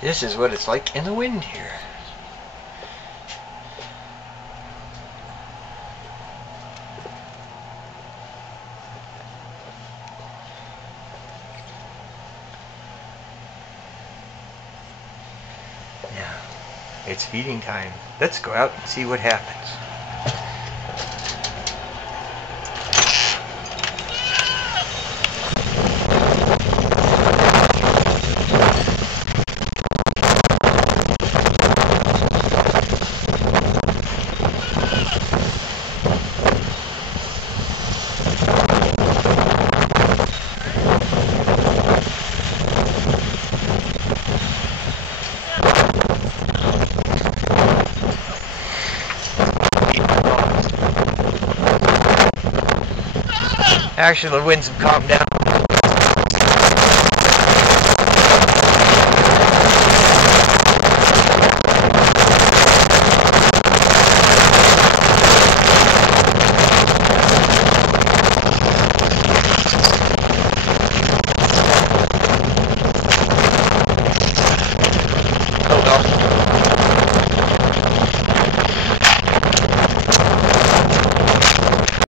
This is what it's like in the wind here. Yeah, it's feeding time. Let's go out and see what happens. Actually, the winds have calmed down.